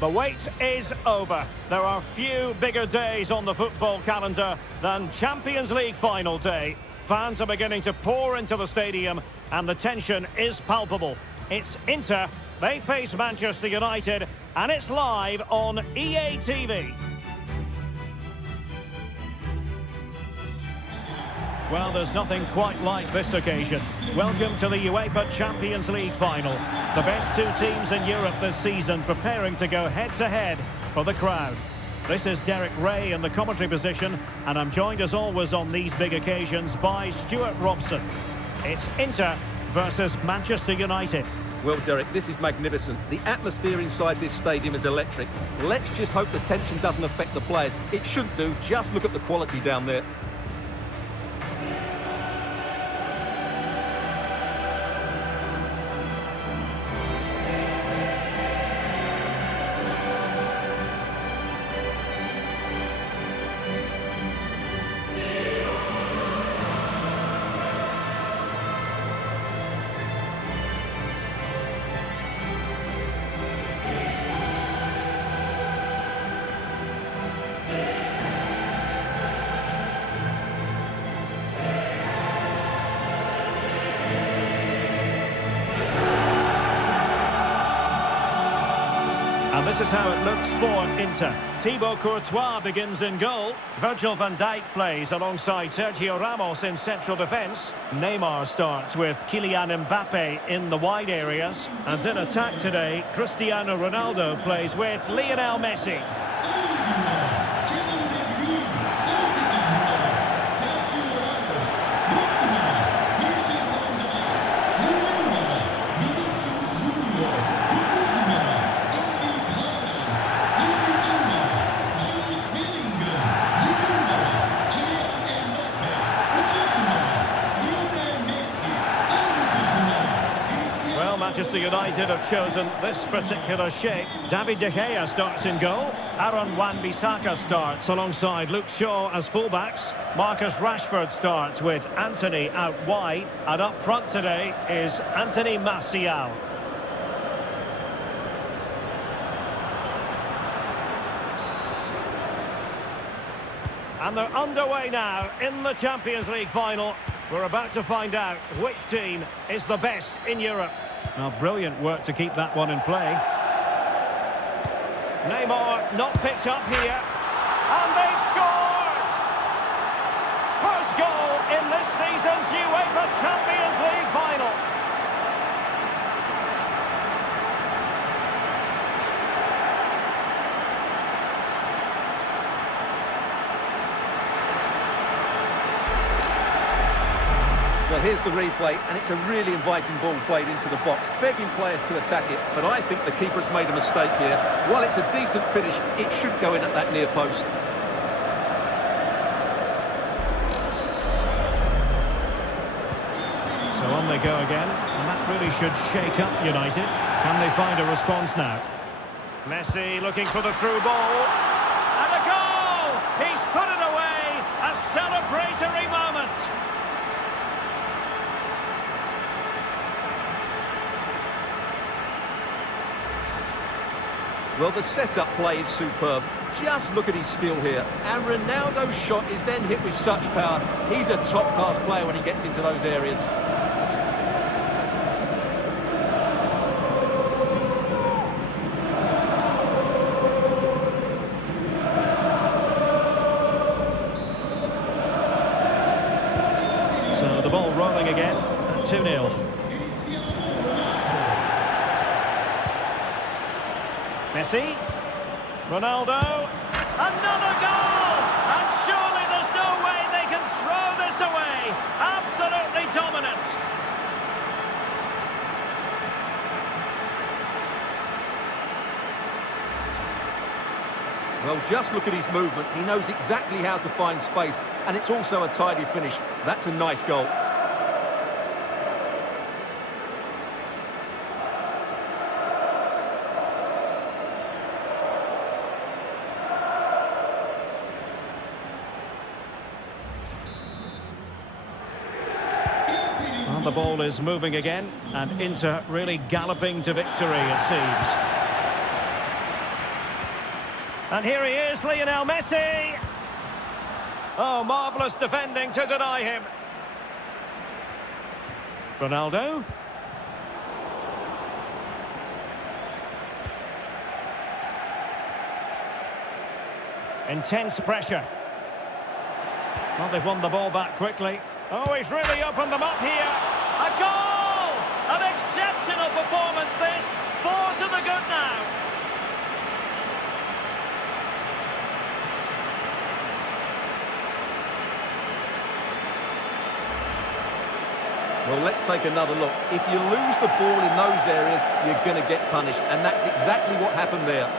The wait is over. There are few bigger days on the football calendar than Champions League final day. Fans are beginning to pour into the stadium and the tension is palpable. It's Inter, they face Manchester United, and it's live on EA TV. Well, there's nothing quite like this occasion. Welcome to the UEFA Champions League final. The best two teams in Europe this season preparing to go head-to-head for the crowd. This is Derek Ray in the commentary position, and I'm joined as always on these big occasions by Stuart Robson. It's Inter versus Manchester United. Well, Derek, this is magnificent. The atmosphere inside this stadium is electric. Let's just hope the tension doesn't affect the players. It shouldn't do. Just look at the quality down there. And this is how it looks for Inter. Thibaut Courtois begins in goal. Virgil van Dijk plays alongside Sergio Ramos in central defence. Neymar starts with Kylian Mbappe in the wide areas. And in attack today, Cristiano Ronaldo plays with Lionel Messi. Manchester United have chosen this particular shape. David De Gea starts in goal. Aaron Wan-Bissaka starts alongside Luke Shaw as fullbacks. Marcus Rashford starts with Anthony out wide. And up front today is Anthony Martial. And they're underway now in the Champions League final. We're about to find out which team is the best in Europe. Now, brilliant work to keep that one in play. Neymar not picked up here. And they've scored! First goal in this season's UEFA Champions League final. Well, here's the replay, and it's a really inviting ball played into the box, begging players to attack it, but I think the keeper's made a mistake here. While it's a decent finish, it should go in at that near post. So on they go again, and that really should shake up United. Can they find a response now? Messi looking for the through ball, and a goal! He's put it away, a celebratory moment. Well, the setup play is superb. Just look at his skill here. And Ronaldo's shot is then hit with such power. He's a top-class player when he gets into those areas. So the ball rolling again at 2-0. Messi, Ronaldo, another goal! And surely there's no way they can throw this away. Absolutely dominant. Well, just look at his movement. He knows exactly how to find space, and it's also a tidy finish. That's a nice goal. Well, the ball is moving again, and Inter really galloping to victory, it seems. And here he is, Lionel Messi. Oh, marvellous defending to deny him. Ronaldo. Intense pressure. Well, they've won the ball back quickly. Oh, he's really opened them up here. A goal! An exceptional performance, this. 4 to the good now. Well, let's take another look. If you lose the ball in those areas, you're going to get punished. And that's exactly what happened there.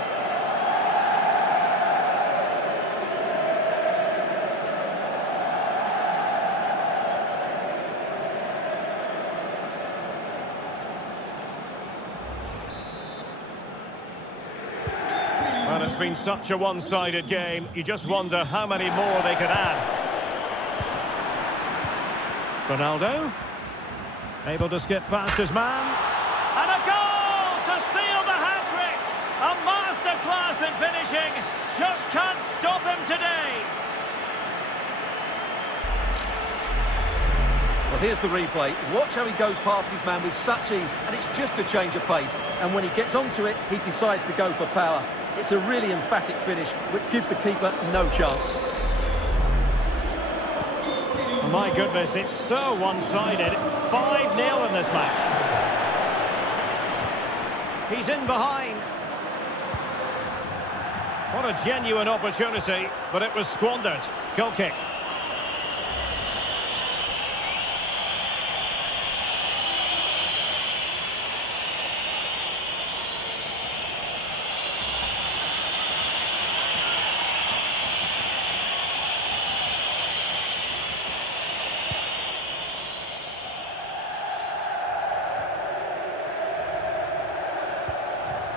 Well, it's been such a one-sided game. You just wonder how many more they could add. Ronaldo. Able to skip past his man. And a goal to seal the hat-trick! A masterclass in finishing. Just can't stop him today. Well, here's the replay. Watch how he goes past his man with such ease, and it's just a change of pace. And when he gets onto it, he decides to go for power. It's a really emphatic finish, which gives the keeper no chance. My goodness, it's so one-sided. 5-0 in this match. He's in behind. What a genuine opportunity, but it was squandered. Goal kick.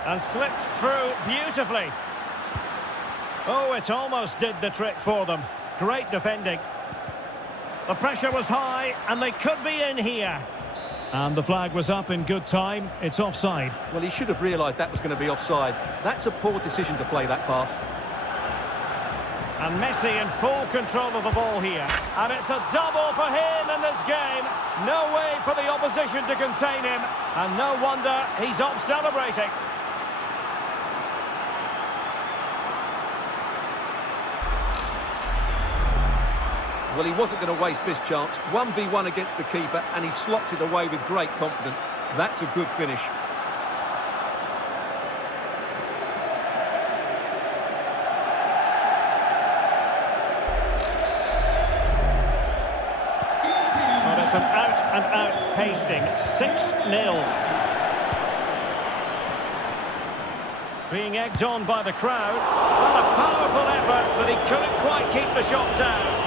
And slipped through beautifully. Oh, it almost did the trick for them. Great defending. The pressure was high, and they could be in here. And the flag was up in good time. It's offside. Well, he should have realised that was going to be offside. That's a poor decision to play that pass. And Messi in full control of the ball here. And it's a double for him in this game. No way for the opposition to contain him. And no wonder he's off celebrating. Well, he wasn't going to waste this chance. 1v1 against the keeper, and he slots it away with great confidence. That's a good finish. Well, it's an out-and-out pasting. 6-0. Being egged on by the crowd. Well, a powerful effort, but he couldn't quite keep the shot down.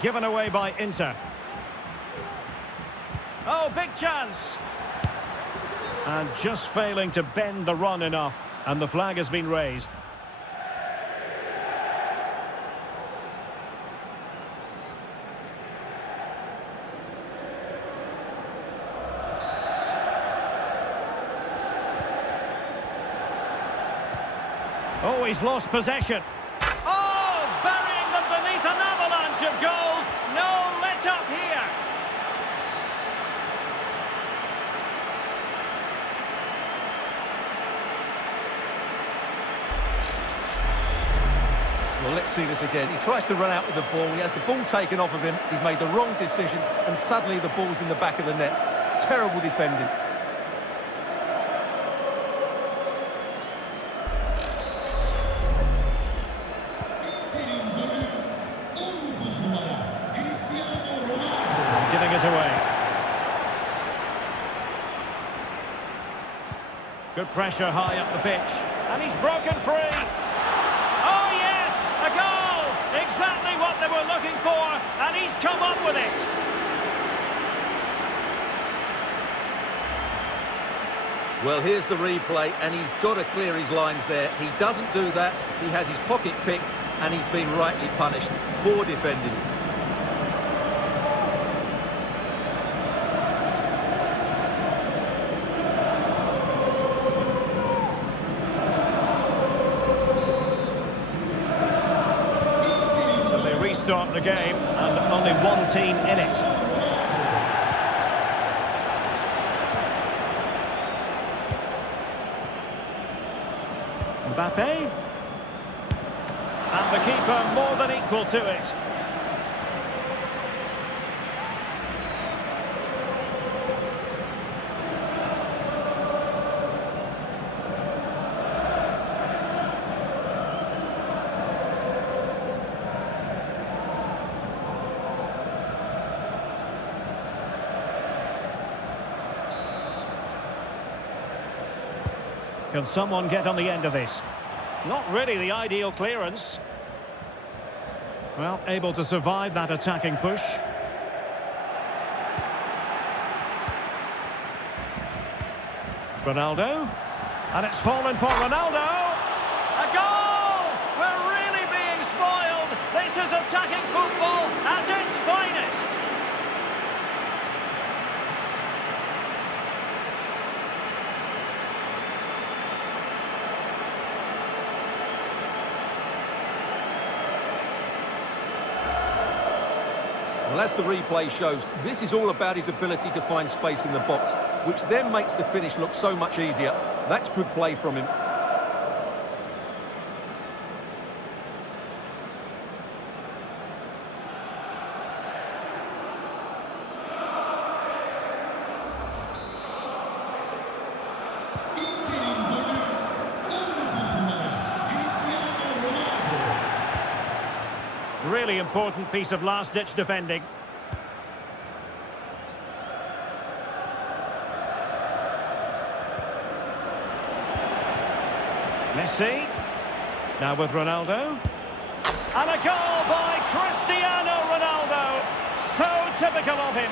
Given away by Inter. Oh, big chance! And just failing to bend the run enough, and the flag has been raised. Oh, he's lost possession. Oh, burying them beneath an avalanche of goals. No let-up here. Well, let's see this again. He tries to run out with the ball. He has the ball taken off of him. He's made the wrong decision, and suddenly the ball's in the back of the net. Terrible defending. Giving it away. Good pressure high up the pitch. And he's broken free. Oh, yes! A goal! Exactly what they were looking for. And he's come up with it. Well, here's the replay, and he's got to clear his lines there. He doesn't do that. He has his pocket picked, and he's been rightly punished. Poor defending. So they restart the game, and only one team in it. Mbappe. And the keeper more than equal to it. Can someone get on the end of this? Not really the ideal clearance. Well, able to survive that attacking push. Ronaldo. And it's fallen for Ronaldo. A goal! We're really being spoiled. This is attacking football at its finest. Well, as the replay shows, this is all about his ability to find space in the box, which then makes the finish look so much easier. That's good play from him. Really important piece of last-ditch defending. Messi. Now with Ronaldo. And a goal by Cristiano Ronaldo. So typical of him.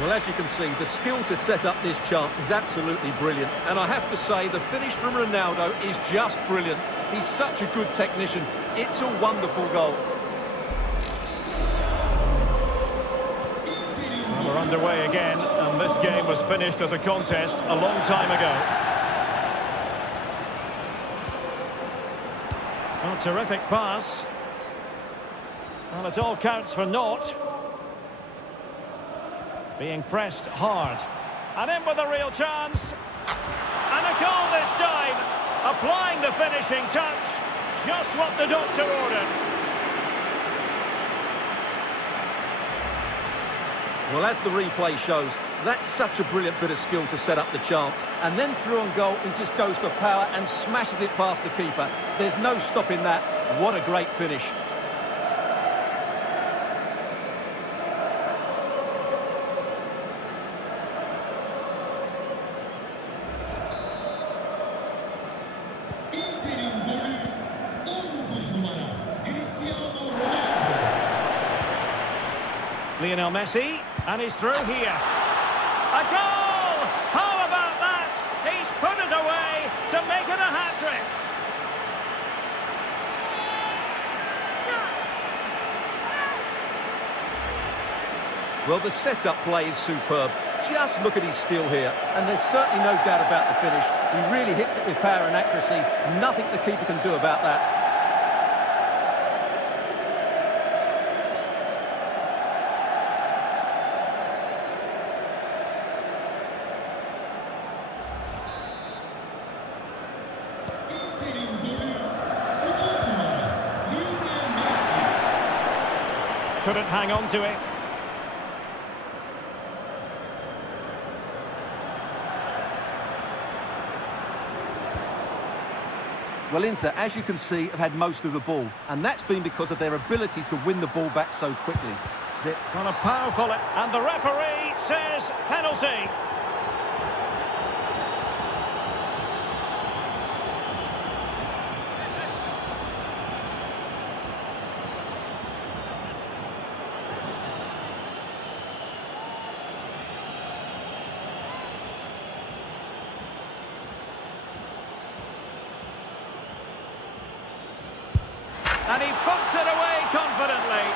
Well, as you can see, the skill to set up this chance is absolutely brilliant. And I have to say, the finish from Ronaldo is just brilliant. He's such a good technician. It's a wonderful goal. Well, we're underway again, and this game was finished as a contest a long time ago. Oh, terrific pass. Well, it all counts for naught. Being pressed hard. And in with a real chance. And a goal this time. Applying the finishing touch. Just what the doctor ordered. Well, as the replay shows, that's such a brilliant bit of skill to set up the chance. And then through on goal, he just goes for power and smashes it past the keeper. There's no stopping that. What a great finish. Lionel Messi, and he's through here. A goal! How about that? He's put it away to make it a hat-trick. Well, the set-up play is superb. Just look at his skill here, and there's certainly no doubt about the finish. He really hits it with power and accuracy. Nothing the keeper can do about that. Couldn't hang on to it. Well, Inter, as you can see, have had most of the ball, and that's been because of their ability to win the ball back so quickly. Well, a powerful... And the referee says penalty. And he puts it away confidently.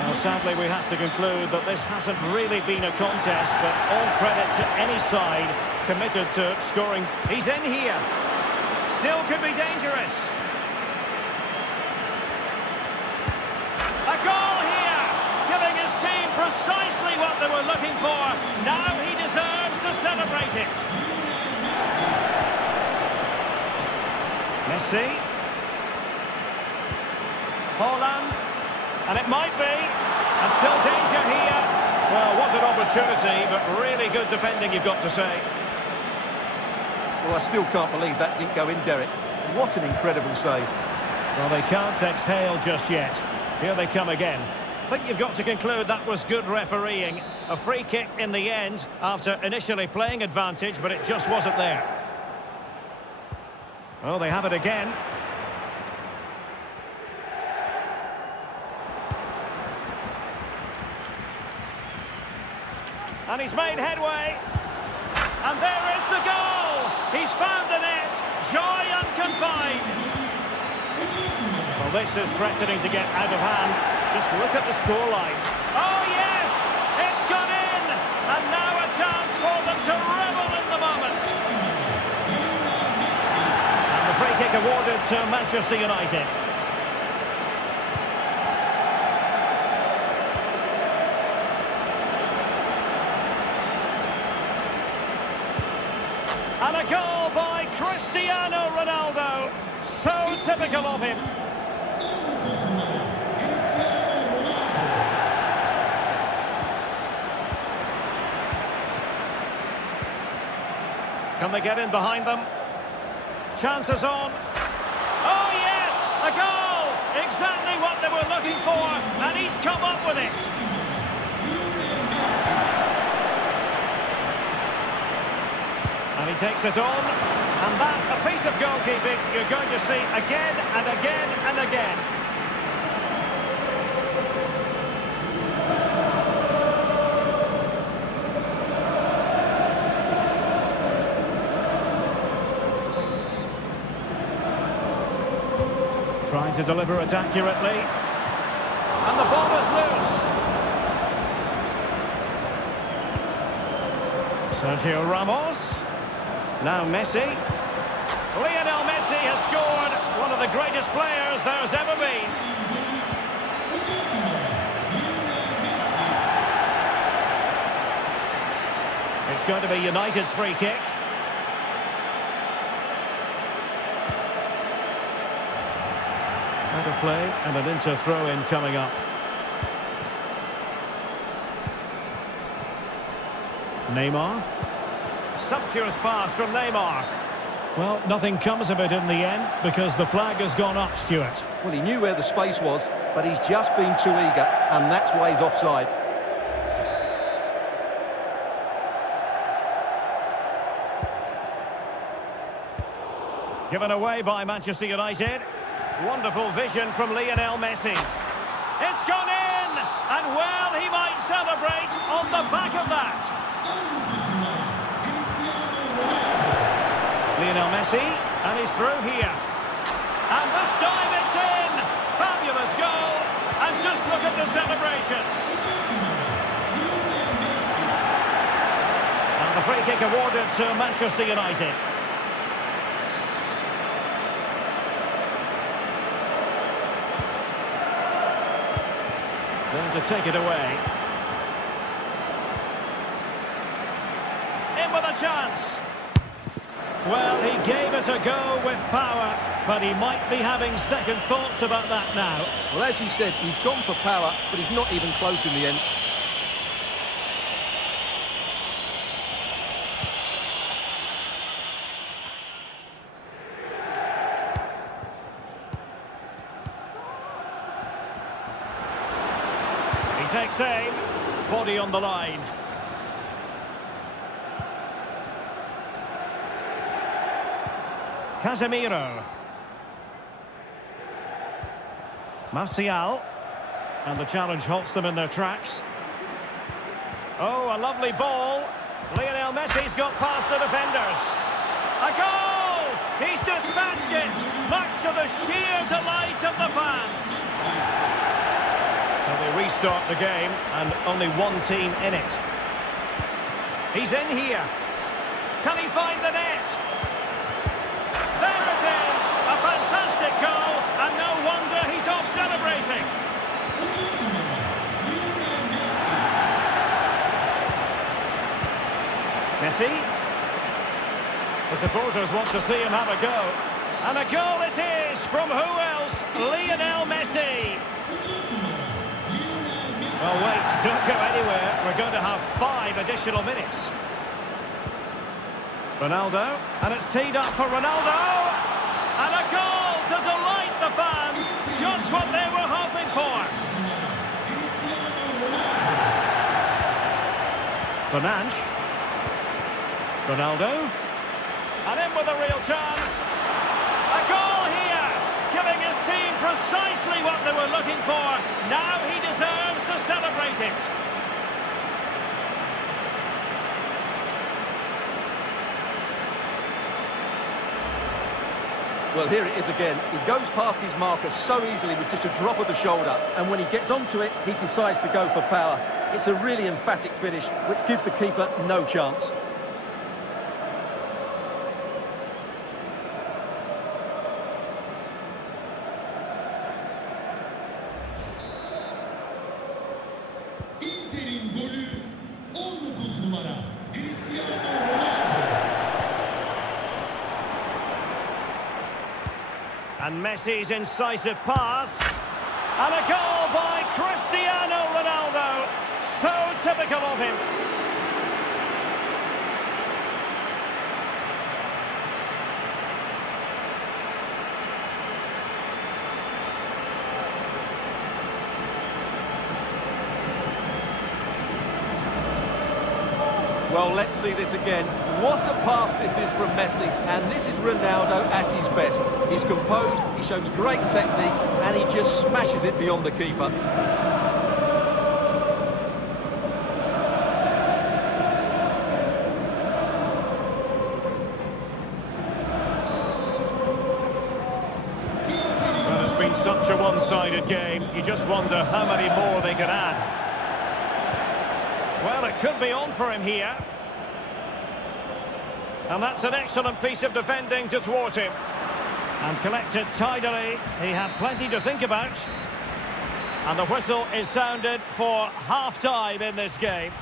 Now, sadly, we have to conclude that this hasn't really been a contest, but all credit to any side committed to scoring. He's in here. Still could be dangerous. A goal here, giving his team precisely what they were looking for. Now he deserves to celebrate it. Messi. Haaland. And it might be. And still danger here. Well, what an opportunity, but really good defending, you've got to say. Well, I still can't believe that didn't go in, Derek. What an incredible save. Well, they can't exhale just yet. Here they come again. I think you've got to conclude that was good refereeing. A free kick in the end after initially playing advantage, but it just wasn't there. Oh, they have it again. And he's made headway. And there is the goal! He's found the net. Joy unconfined. Well, this is threatening to get out of hand. Just look at the scoreline. Oh, yes! It's gone in! And now a chance for them to revel in the moment. And the free kick awarded to Manchester United. And a goal by Cristiano Ronaldo. So typical of him. Can they get in behind them? Chances on. Oh, yes! A goal! Exactly what they were looking for, and he's come up with it. And he takes it on, and that, a piece of goalkeeping you're going to see again and again and again. Trying to deliver it accurately. And the ball is loose. Sergio Ramos. Now Messi. Lionel Messi has scored. One of the greatest players there's ever been. It's going to be United's free kick. Out of play and an into throw-in coming up. Neymar. Sumptuous pass from Neymar. Well, nothing comes of it in the end because the flag has gone up, Stuart. Well, he knew where the space was, but he's just been too eager, and that's why he's offside. Given away by Manchester United. Wonderful vision from Lionel Messi. It's gone in! And well, he might celebrate on the back of that. Lionel Messi, and he's through here. And this time it's in! Fabulous goal! And just look at the celebrations. And the free kick awarded to Manchester United. Going to take it away. In with a chance. Well, he gave it a go with power, but he might be having second thoughts about that now. Well, as you said, he's gone for power, but he's not even close in the end. He takes aim, body on the line. Casemiro. Martial. And the challenge halts them in their tracks. Oh, a lovely ball. Lionel Messi's got past the defenders. A goal! He's dispatched it, much to the sheer delight of the fans. So they restart the game, and only one team in it. He's in here. Can he find the net? There it is! A fantastic goal, and no wonder he's off celebrating. Messi. The supporters want to see him have a go. And a goal it is from who else? Lionel Messi. Well, wait, don't go anywhere. We're going to have 5 additional minutes. Ronaldo, and it's teed up for Ronaldo. And a goal to delight the fans. Just what they were hoping for. Fernandes. Ronaldo. And in with a real chance. A goal here, giving his team precisely what they were looking for. Now he deserves to celebrate it. Well, here it is again. He goes past his marker so easily with just a drop of the shoulder. And when he gets onto it, he decides to go for power. It's a really emphatic finish, which gives the keeper no chance. Inter'in golü 19 numara Cristiano Ronaldo. And Messi's incisive pass. And a goal by Cristiano Ronaldo. So typical of him. Well, let's see this again. What a pass this is from Messi, and this is Ronaldo at his best. He's composed, he shows great technique, and he just smashes it beyond the keeper. Well, it's been such a one-sided game. You just wonder how many more they could add. Well, it could be on for him here. And that's an excellent piece of defending to thwart him. And collected tidily. He had plenty to think about. And the whistle is sounded for half-time in this game.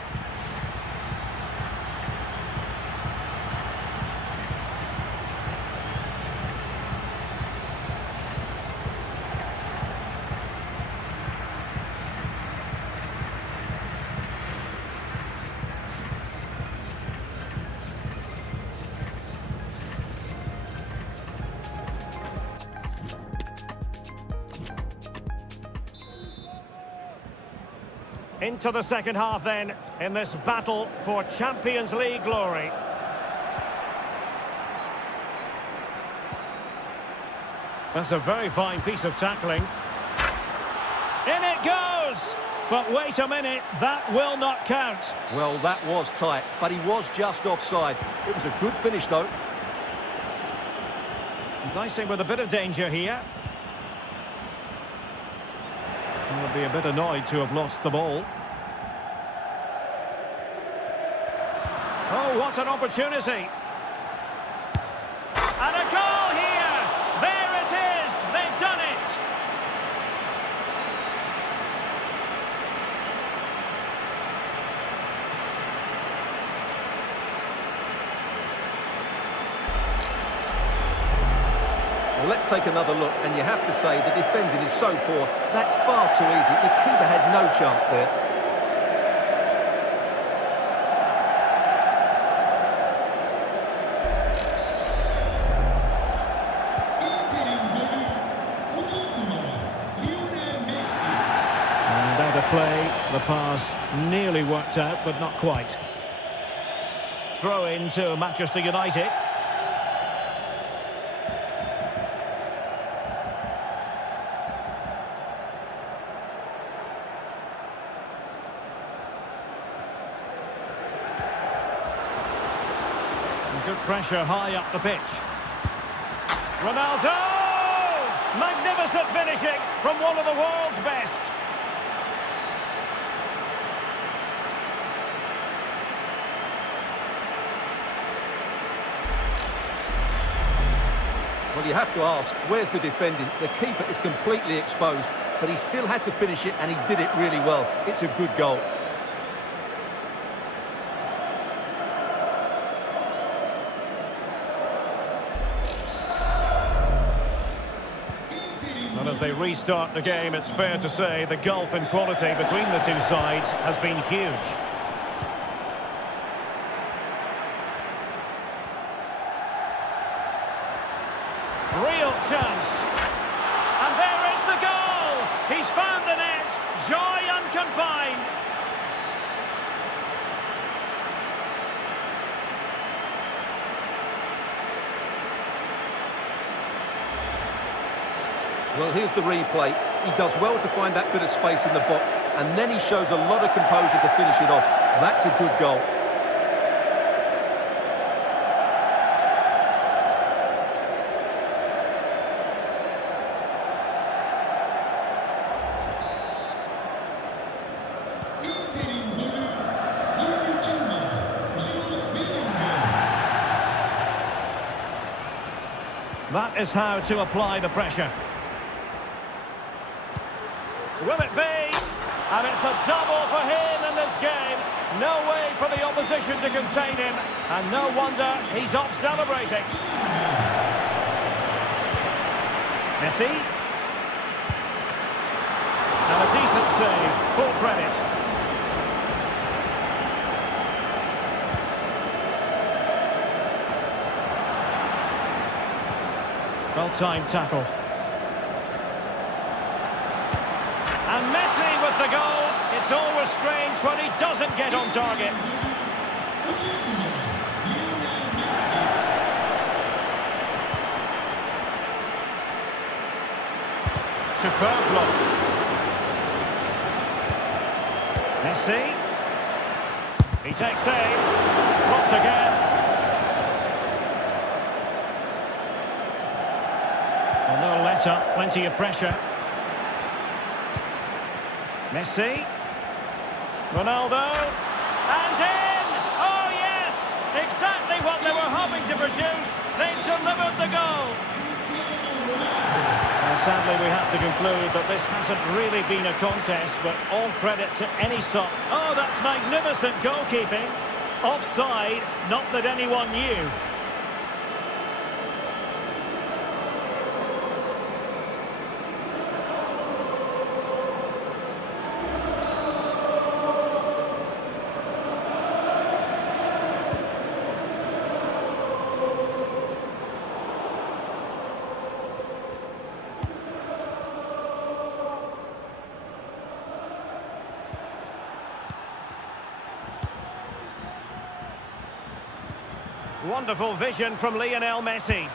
Into the second half then, in this battle for Champions League glory. That's a very fine piece of tackling. In it goes! But wait a minute, that will not count. Well, that was tight, but he was just offside. It was a good finish, though. Dicing with a bit of danger here. He'll be a bit annoyed to have lost the ball. Oh, what an opportunity. And a goal here! There it is! They've done it! Well, let's take another look, and you have to say the defending is so poor. That's far too easy. The keeper had no chance there. Inter'in golü 30 numara Lionel Messi. And out of play, the pass nearly worked out, but not quite. Throw in to Manchester United. Good pressure high up the pitch. Ronaldo! Magnificent finishing from one of the world's best. Well, you have to ask, where's the defending? The keeper is completely exposed, but he still had to finish it, and he did it really well. It's a good goal. And as they restart the game, it's fair to say the gulf in quality between the two sides has been huge. Real chance. And there is the goal! He's found the net. Joy unconfined. Well, here's the replay. He does well to find that bit of space in the box, and then he shows a lot of composure to finish it off. That's a good goal. 인테린 골을 16번 주로 밀란다. That is how to apply the pressure. Will it be? And it's a double for him in this game. No way for the opposition to contain him. And no wonder he's off celebrating. Messi. And a decent save. Full credit. Well-timed tackle. And Messi with the goal. It's always strange when he doesn't get on target. Superb block. Messi. He takes aim. Blocked again. Well, no let-up, plenty of pressure. Messi. Ronaldo. And in! Oh, yes! Exactly what they were hoping to produce. They've delivered the goal. And sadly, we have to conclude that this hasn't really been a contest, but all credit to any side. Oh, that's magnificent goalkeeping. Offside, not that anyone knew. Wonderful vision from Lionel Messi.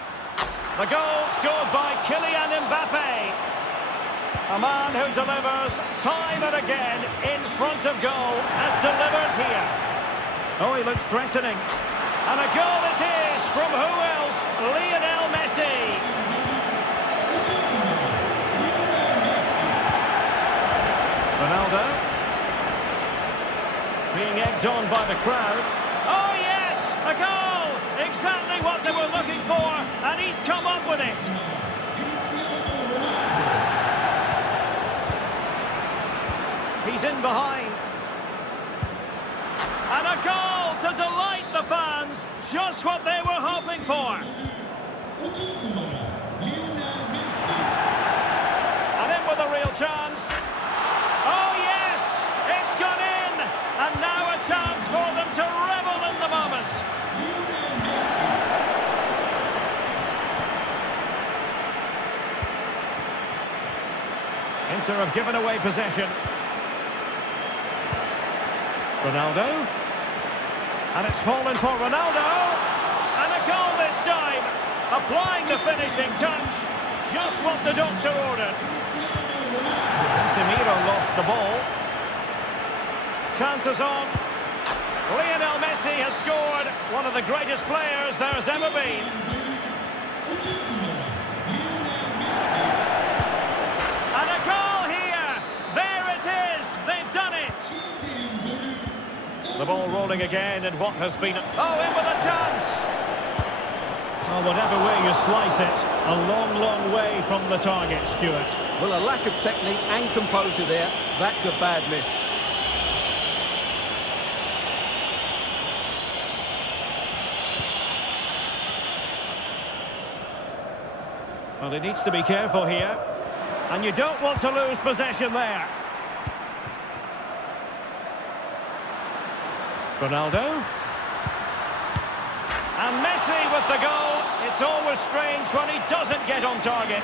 The goal scored by Kylian Mbappe. A man who delivers time and again in front of goal has delivered here. Oh, he looks threatening. And a goal it is from who else? Lionel Messi. Ronaldo. Being egged on by the crowd. Oh, yes! A goal! Exactly what they were looking for, and he's come up with it. He's in behind. And a goal to delight the fans. Just what they were hoping for. And in with a real chance. Oh, yes! It's gone in! And now a chance for them to revel in the moment. Inter have given away possession. Ronaldo. And it's fallen for Ronaldo. And a goal this time. Applying the finishing touch. Just what the doctor ordered. Casemiro lost the ball. Chances on. Lionel Messi has scored. One of the greatest players there's ever been. And a goal here! There it is! They've done it! The ball rolling again in what has been... Oh, in with a chance! Oh, whatever way you slice it, a long, long way from the target, Stuart. Well, a lack of technique and composure there. That's a bad miss. Well, he needs to be careful here. And you don't want to lose possession there. Ronaldo. And Messi with the goal. It's always strange when he doesn't get on target.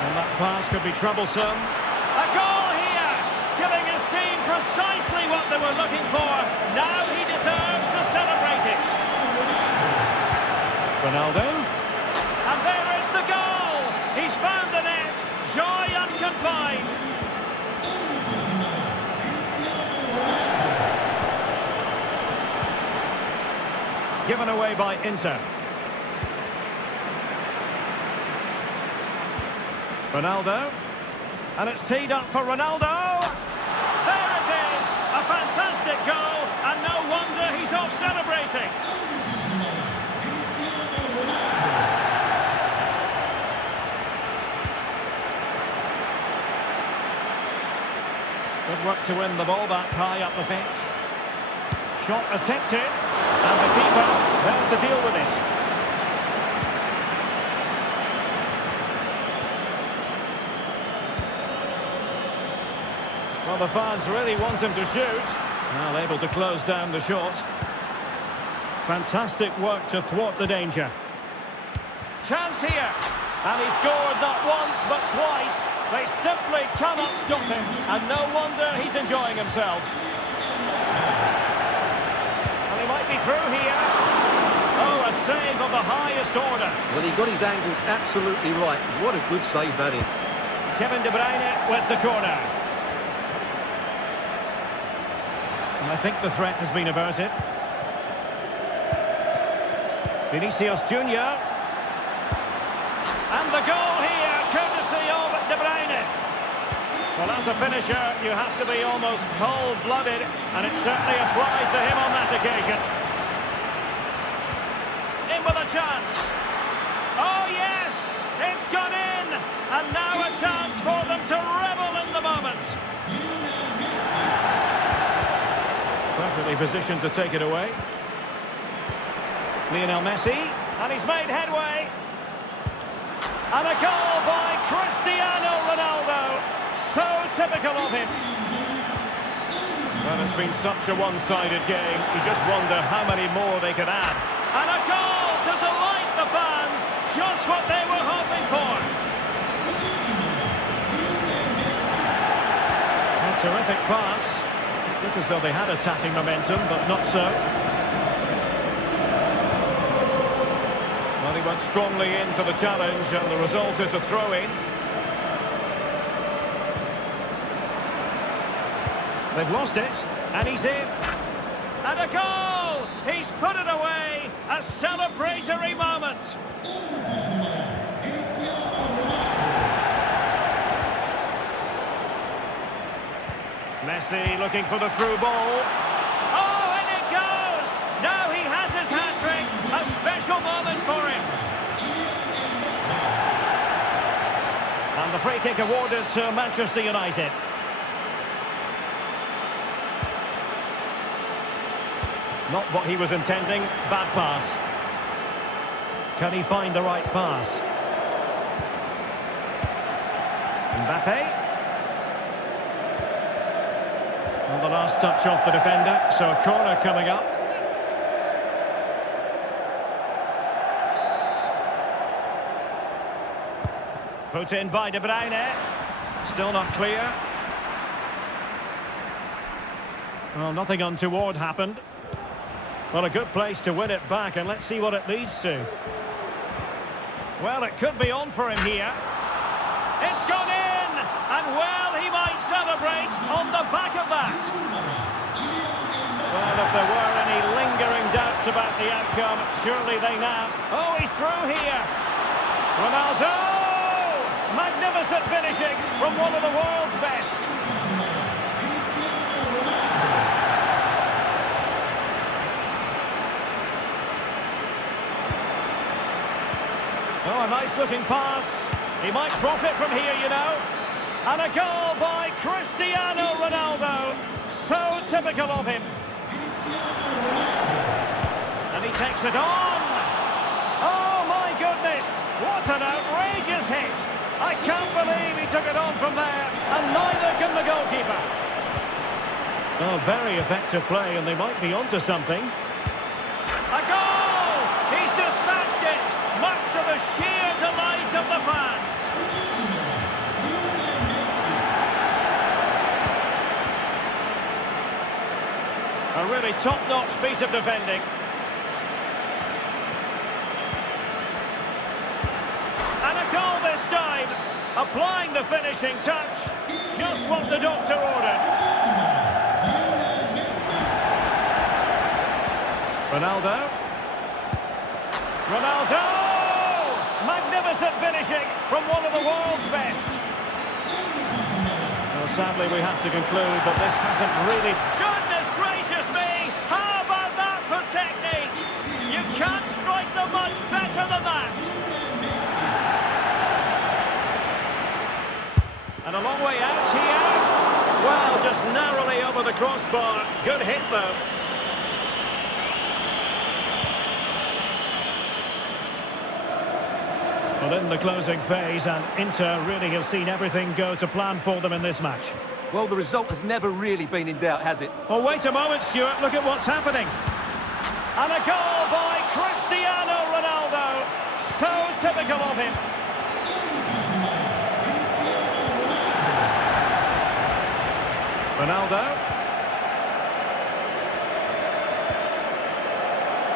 And that pass could be troublesome. A goal here! Giving his team precisely what they were looking for. Now he deserves to celebrate it. Ronaldo. And there is the goal! He's found the net. Joy unconfined. Given away by Inter. Ronaldo. And it's teed up for Ronaldo. There it is! A fantastic goal, and no wonder he's off celebrating. Good work to win the ball back high up the pitch. Shot attempted, and the keeper there to deal with it. Well, the fans really want him to shoot. Well, able to close down the shot. Fantastic work to thwart the danger. Chance here. And he scored not once, but twice. They simply cannot stop him. And no wonder he's enjoying himself. And he might be through here. Oh, a save of the highest order. Well, he got his angles absolutely right. What a good save that is. Kevin De Bruyne with the corner. And I think the threat has been averted. Vinicius Junior. And the goal here, courtesy of De Bruyne. Well, as a finisher, you have to be almost cold-blooded, and it certainly applied to him on that occasion. In with a chance. Oh, yes! It's gone in! And now a chance for them to revel in the moment. Perfectly positioned to take it away. Lionel Messi, and he's made headway. And a goal by Cristiano Ronaldo. So typical of him. Well, it's been such a one-sided game. You just wonder how many more they could add. And a goal to delight the fans. Just what they were hoping for. A terrific pass. Looked as though they had attacking momentum, but not so. Well, he went strongly into the challenge, and the result is a throw-in. They've lost it, and he's in. And a goal! He's put it away! A celebratory moment! Messi looking for the through ball. Oh, and it goes! Now he has his hat-trick. A special moment for him. And the free kick awarded to Manchester United. Not what he was intending. Bad pass. Can he find the right pass? Mbappe. Well, the last touch off the defender, so a corner coming up. Put in by De Bruyne. Still not clear. Well, nothing untoward happened. Well, a good place to win it back, and let's see what it leads to. Well, it could be on for him here. It's gone in! And well, he might celebrate on the back of that. Well, if there were any lingering doubt doubts about the outcome. Surely they now... Oh, he's through here. Ronaldo! Magnificent finishing from one of the world's best. Oh, a nice-looking pass. He might profit from here, you know. And a goal by Cristiano Ronaldo. So typical of him. And he takes it on. Oh, my goodness. What an outrageous hit. I can't believe he took it on from there. And neither can the goalkeeper. Oh, very effective play, and they might be onto something. A goal! He's dispatched it, much to the sheer delight of the fans. A really top-notch piece of defending. And a goal this time, applying the finishing touch, just what the doctor ordered. Ronaldo. Ronaldo! Magnificent finishing from one of the world's best. Well, sadly, we have to conclude that this hasn't really... Goodness gracious me! How about that for technique? You can't strike them much better than that. And a long way out here. Well, just narrowly over the crossbar. Good hit, though. Well, in the closing phase, and Inter really have seen everything go to plan for them in this match. Well, the result has never really been in doubt, has it? Well, wait a moment, Stuart. Look at what's happening. And a goal by Cristiano Ronaldo. So typical of him. Ronaldo.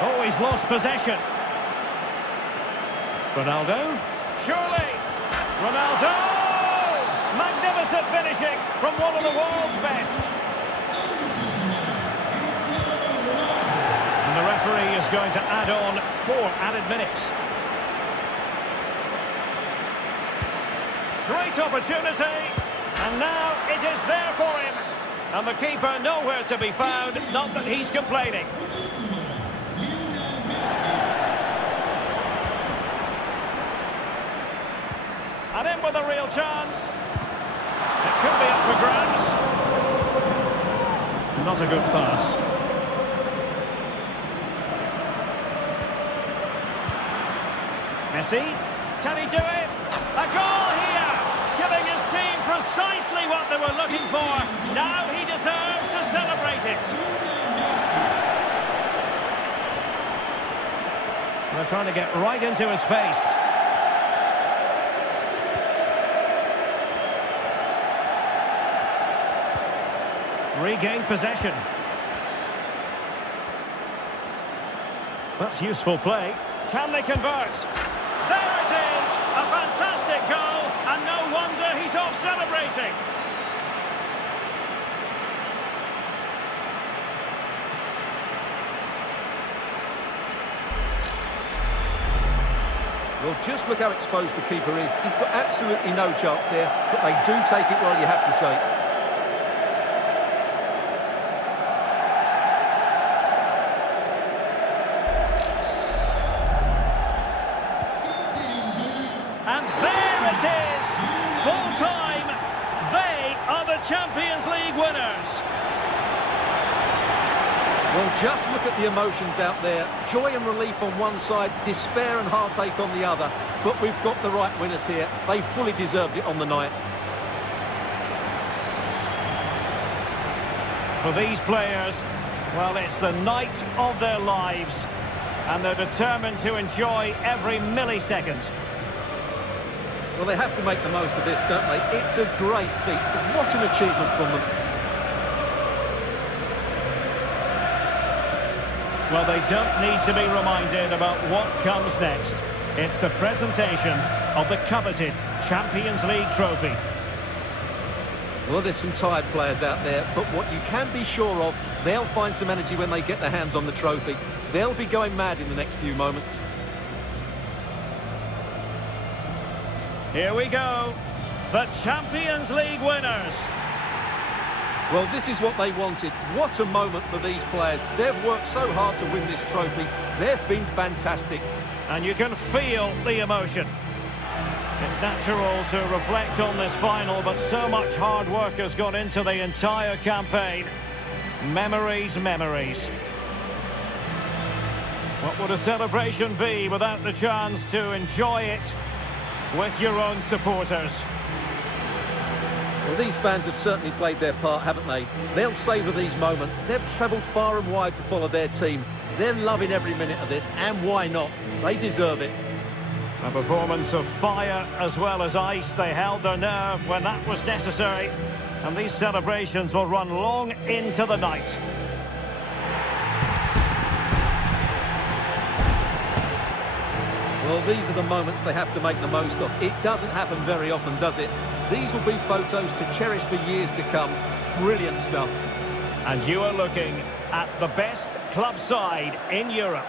Oh, he's lost possession. Ronaldo. Surely. Ronaldo! Magnificent finishing from one of the world's best. And the referee is going to add on 4 added minutes. Great opportunity. And now it is there for him. And the keeper nowhere to be found, not that he's complaining. And in with a real chance. It could be up for grabs. Not a good pass. Messi. Can he do it? A goal here! Giving his team precisely what they were looking for. Now he deserves to celebrate it. They're trying to get right into his face. Regained possession. That's useful play. Can they convert? There it is! A fantastic goal, and no wonder he's off celebrating. Well, just look how exposed the keeper is. He's got absolutely no chance there, but they do take it well, you have to say. Full-time, they are the Champions League winners. Well, just look at the emotions out there. Joy and relief on one side, despair and heartache on the other. But we've got the right winners here. They fully deserved it on the night. For these players, well, it's the night of their lives. And they're determined to enjoy every millisecond. Well, they have to make the most of this, don't they? It's a great feat. What an achievement from them. Well, they don't need to be reminded about what comes next. It's the presentation of the coveted Champions League trophy. Well, there's some tired players out there, but what you can be sure of, they'll find some energy when they get their hands on the trophy. They'll be going mad in the next few moments. Here we go. The Champions League winners. Well, this is what they wanted. What a moment for these players. They've worked so hard to win this trophy. They've been fantastic. And you can feel the emotion. It's natural to reflect on this final, but so much hard work has gone into the entire campaign. Memories, memories. What would a celebration be without the chance to enjoy it with your own supporters? Well, these fans have certainly played their part, haven't they? They'll savour these moments. They've travelled far and wide to follow their team. They're loving every minute of this, and why not? They deserve it. A performance of fire as well as ice. They held their nerve when that was necessary. And these celebrations will run long into the night. Well, these are the moments they have to make the most of. It doesn't happen very often, does it? These will be photos to cherish for years to come. Brilliant stuff. And you are looking at the best club side in Europe.